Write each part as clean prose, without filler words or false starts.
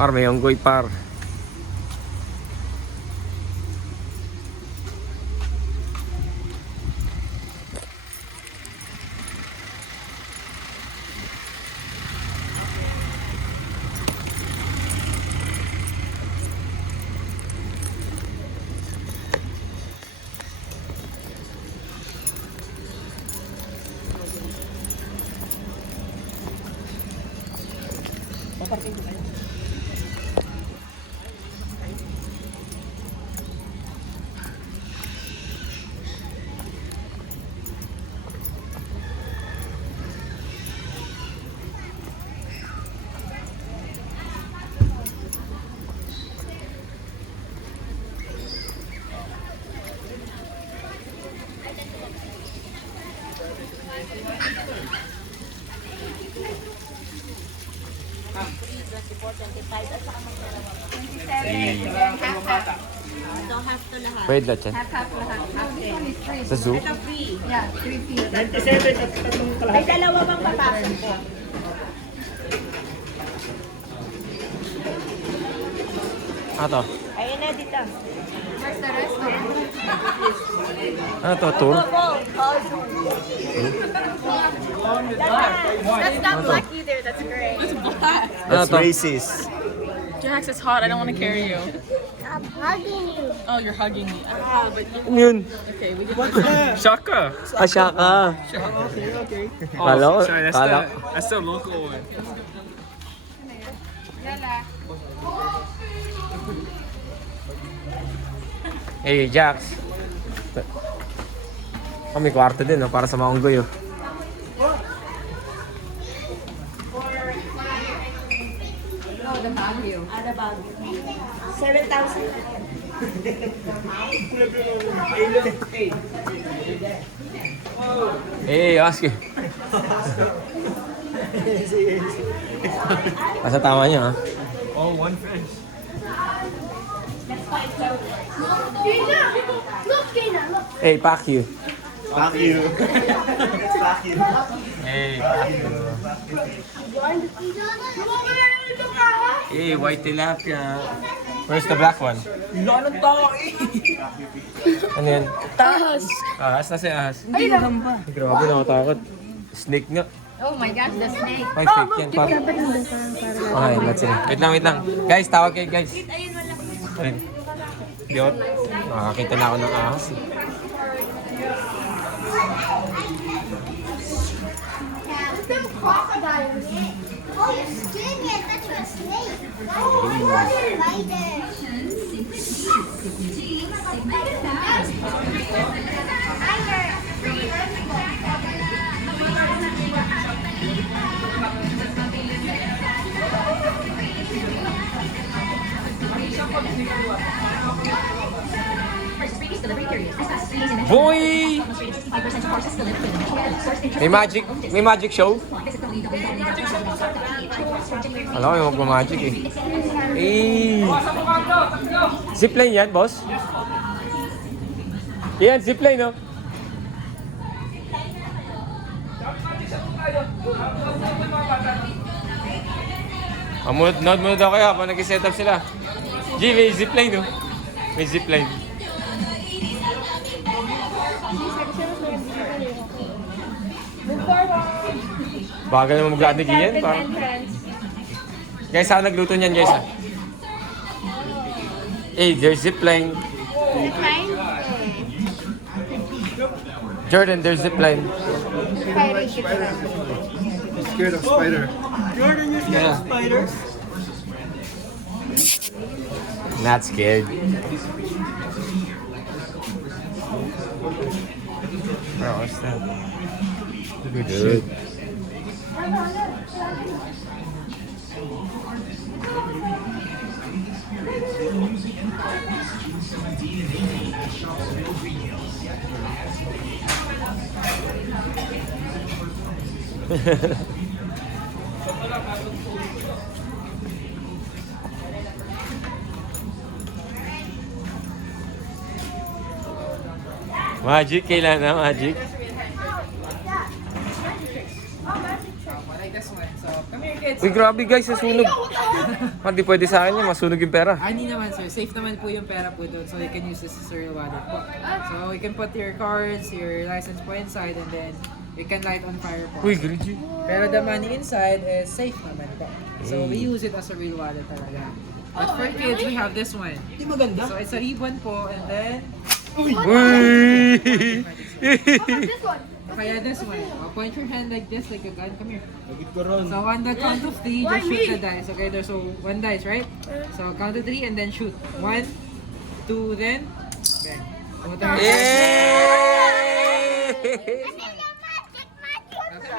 Par, may unggoy par. Pwede lahat yan. Sa zoo? Yeah, 3 feet. 97 at tatlong kalahati. May dalawa bang papasok po? To? Ayun na dito. Where's the restaurant? Ano to? Tour? That's not black either. That's gray. Ano to? Racist. Jax, it's hot. I don't want to carry you. I'm hugging you. Oh, you're hugging me. Ah, but Ano yun? okay, we can. Shaka. Asya ka. Okay. Kala ko. Sorry, that's the local one. Hey, Jax. Oh, may kwarto din, para sa mga unggoy, Oh, the Baguio. Ada bago. 7,000. Hey, ask you. Basta tama niya, ha? Oh, one fish. Hey, pack you. Fuck you. Fuck you. Hey, pack you. Hey, white tilapia. Where's the black one? Lalong tao Ano yan? Tahas. Ahas na si ahas. Ay, lang. Grabe, nakatakot. Snake nga. Oh my gosh, the snake. Ay, fake yan. Okay, that's it. Wait lang. Guys, tawag kayo, guys. Ayun. Yot. Nakakita na ako ng ahas. Oh, you're skinny. I thought you were a snake. Spider. Boy! May magic show? Alam ko, may magmamagic eh. Eh! Zipline yan, boss? Yan, zipline, no? Nod mo daw kayo habang nag-set up sila. G, may zipline, no? May zipline. Bagal naman maglaandig yan. Guys, saan nagluto niyan, guys? Hey, there's zipline. Jordan, there's zipline. Scared of spider. Jordan, you're scared of spiders? Not scared. Bro, what's that? Good shit. Magic, kailan na magic? this one. So, come here kids. Uy, grabe guys, nasunog. Hindi pwede sa akin yun, masunog yung pera. Hindi naman sir, safe naman po yung pera po doon. So you can use this as your wallet po. So you can put your cards, your license po inside and then you can light on fire po. Uy, grigi. Pero the money inside is safe naman po. So we use it as a real wallet talaga. But for kids, we have this one. Hindi maganda. So it's a ribbon po and then Uy! This one. kaya this one. Point your hand like this, like a gun. Come here. Lagit ko ron. So on the count of 3, just shoot the dice. Okay, there's so 1 dice, right? So count to 3 and then shoot. 1, 2, then bang. So,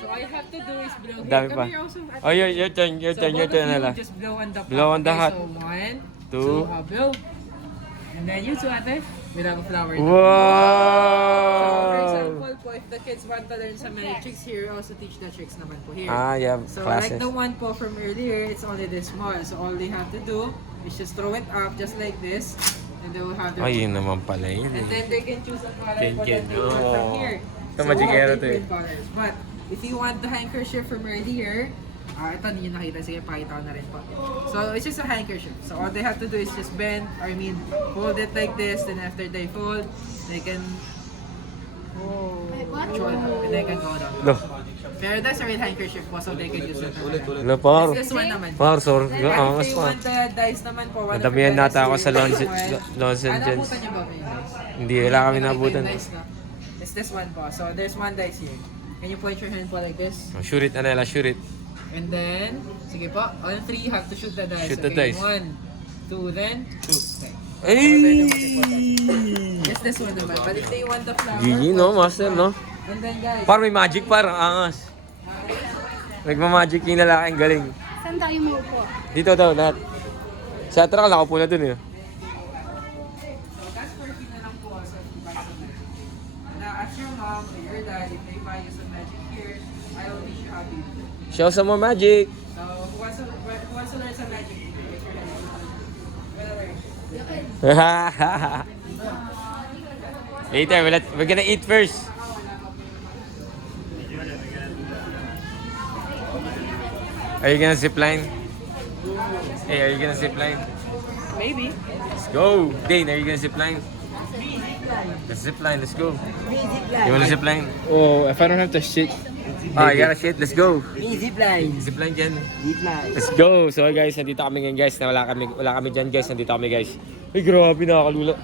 so all you have to do is blow. Dami Come pa. here also. Oh, your turn, your turn, your turn nila. Just blow on the Blow on the okay, hat. So 1, 2. 2, blow. And then you two ate, without a flower. So for Wow! example po, if the kids want to learn some magic tricks here, we also teach the tricks naman po here. Ah, yeah, So classes. like the one po from earlier, it's only this small. So all they have to do is just throw it up just like this. And they will have their Ay, yun naman pala yun and eh. then they can choose a color Can po get, that they want from oh. here. Ito, So magikero to eh. different colors. But if you want the handkerchief from earlier, ito hindi nyo nakita. Sige, pakita ko na rin po. So it's just a handkerchief. So all they have to do is just bend, hold it like this. Then after they fold, they can and they can go down. Lo, Pero that's a real handkerchief po, so they can use it. lo, par. This one naman. Par, sorry. And Angas if you pa. want the dice naman po, one of Nadamihan the nata dice ako here, sa this one. Lozenges. Nabutan niyo ba yung dice? Hindi, wala kami Nakita nabutan. yung dice na. It's this one po. So there's one dice here. Can you point your hand po like this? Oh, shoot it, Anela, shoot it. And then, sige po, on 3 you have to shoot the dice. Shoot the Okay, dice. 1, 2, then shoot. Okay. Ay! It's this one naman. But if they want the flower, Gigi, no, master, no? and then guys, Par, may magic par, ang angas. Nagmamagic yung lalaki, ang galing. Saan tayo maupo? Dito daw, lahat. Sa atrak, nakapo na dun eh. that's for you na lang po. So, now, as your mom or your dad, if they buy you some magic here, I will teach you how to use it. Show some more magic. So, who wants to learn some magic? Raise your hand. Later, we're gonna eat first. Are you gonna zip line? Hey, are you gonna zip line? Maybe. Let's go. Dane, are you gonna zip line? Let's zip line, let's go. You wanna zip line? Oh, if I don't have to shit. Ah, you gotta shit, let's go. Zip line. Zip line dyan. Zip line. Let's go. So guys, nandito kami ngayon guys. Wala kami dyan guys. Nandito kami guys. Ay, grabe, nakakalula.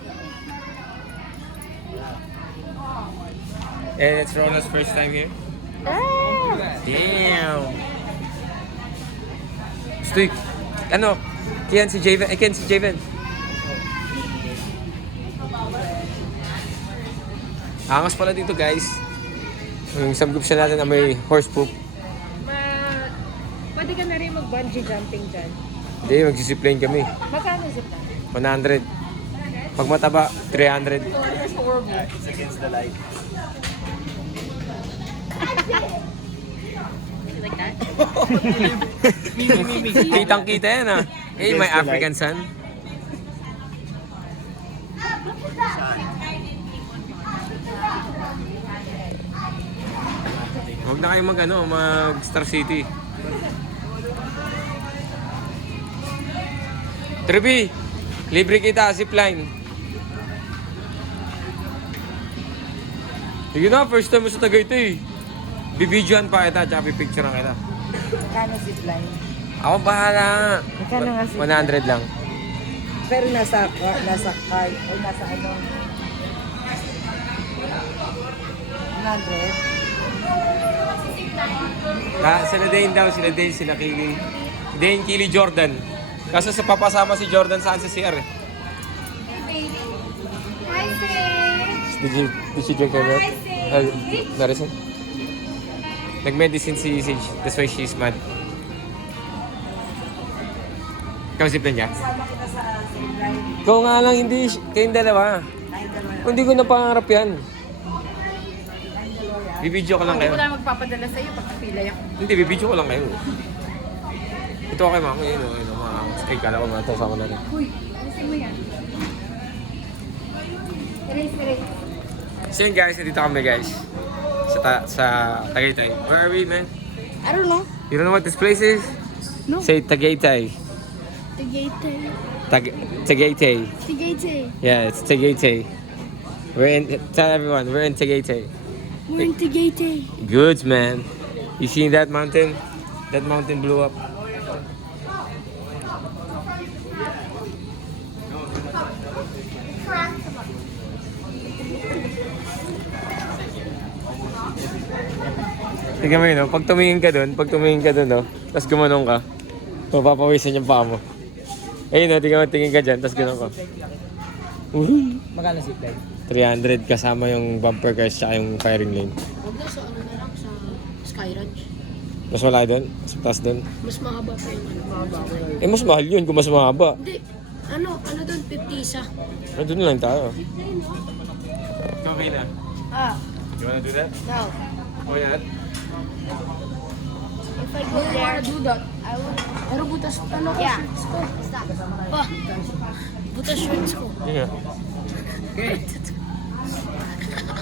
And it's Rona's first time here. Damn. Stick. Ano? Kian si Javen. Ken si Javen. Angas pala dito guys. Yung subscription natin na may horse poop. Pwede ka na rin mag-bungee jumping dyan. Hindi, magsisipline kami. Magkano zip line? 100. Pag mataba, 300. It's against the light. Like that? Kitang-kita yan ah. Hey, my African son. Huwag na kayo mag Star City. Trebi, libre kita, zipline. Sige na, first time mo sa Tagaytay. Bibidyoan pa kita, tsaka pipicturean kita. Kano zip line? Ako bahala. Magkano nga zip line? 100 lang. Pero nasa card, ay nasa ano? 100? Sila Dane daw, sila Dane, sila Kili. Dane, Kili, Jordan. Kaso sa papasama si Jordan saan sa CR eh. Hi, Sid! Did she drink her milk? Medicine? Nag-medicine si Sage. That's why she's mad. Ikaw zip niya? Ikaw nga lang, hindi. Kayong dalawa. Hindi ko napangarap yan. Bibidyo ko lang kayo. Wala magpapadala sa'yo pag napilay ako. Hindi, bibidyo ko lang kayo. Ito kay mama. Ayun o, ayun o. Ay, kala ko nga ito. Sama na rin. Uy, alisin mo yan. Erase. So yun guys, nandito kami guys. Sa Tagaytay. Where are we, man? I don't know. You don't know what this place is? No. Say Tagaytay. Tagaytay. Tagaytay. Tagaytay. Yeah, it's Tagaytay. Tell everyone, we're in Tagaytay. We're in Tagaytay. Goods, man. You seen that mountain? That mountain blew up. Tingnan mo yun, oh. Pag tumingin ka dun, oh, tapos gumanong ka, mapapawisan yung paa mo. Ayun, oh, tingin ka dyan, tapos ganun ka. Magkano zipline? 300 kasama yung bumper cars tsaka yung firing lane. Huwag na sa ano na lang sa Sky Ranch. Mas wala doon? Mas taas doon? Mas mahaba pa yung ano. Eh, mas mahal yun kung mas mahaba. Hindi. Ano doon? 50 isa. Doon lang tayo. Okay na. You wanna do that? No. Oh, yeah? If I go there, wanna do that, I will. Pero butas, ano ko shorts ko? Pa. Butas shorts ko. Sige.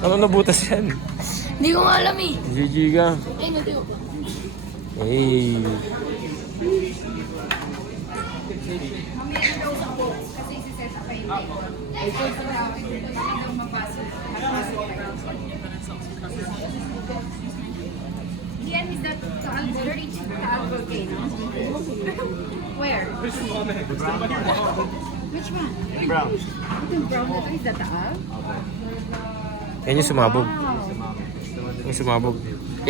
Ano nabutas yan? Hindi ko nga alam eh. GG ka. Eh, hindi ko pa. Hey. Yan is that Taal Zoori, Taal volcano. Where? Which one? Brown. Yung brown na to is that Taal? Yan yung sumabog. Yung sumabog.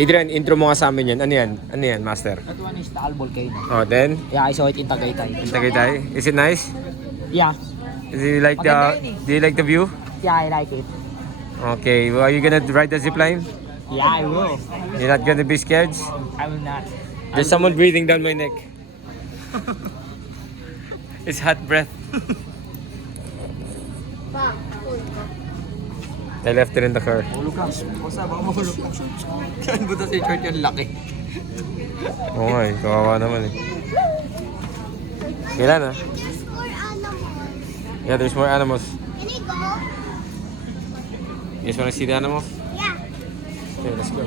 Adrian, intro mo nga sa amin yan. Ano yan? Ano yan, master? That one is Taal Volcano. Oh, then? Yeah, I saw it in Tagaytay. In Tagaytay. Is it nice? Yeah. Do you like the view? Yeah, I like it. Okay, well, are you gonna ride the zipline? Yeah, I will. You're not gonna be scared? I will not. There's someone breathing down my neck. It's hot breath. I left it in the car. Mahulog ka. Basta, baka mahulog ka. Saan buta si short yung laki? Oo nga eh, kawawa naman eh. Kailan ah? There's more animals. Yeah, there's more animals. Can you go? You guys wanna see the animals? Yeah. Okay, let's go.